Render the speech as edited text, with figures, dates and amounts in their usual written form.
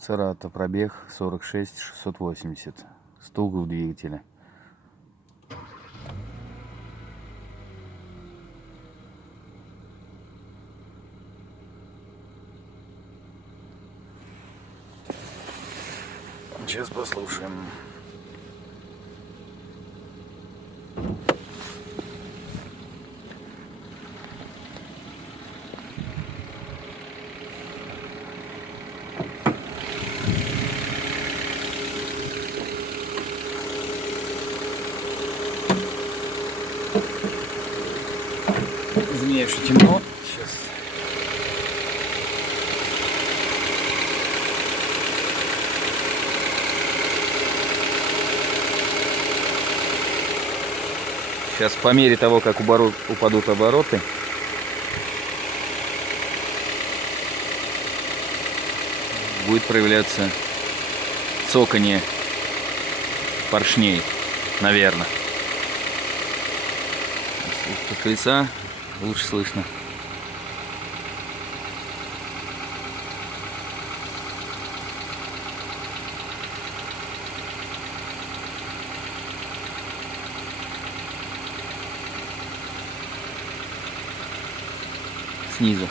Церата, пробег 46 680. Стугов двигателя. Сейчас послушаем. Извиняюсь, что темно. Сейчас. Сейчас по мере того, как упадут обороты, будет проявляться цоканье поршней, наверное. С колеса лучше слышно. Снизу.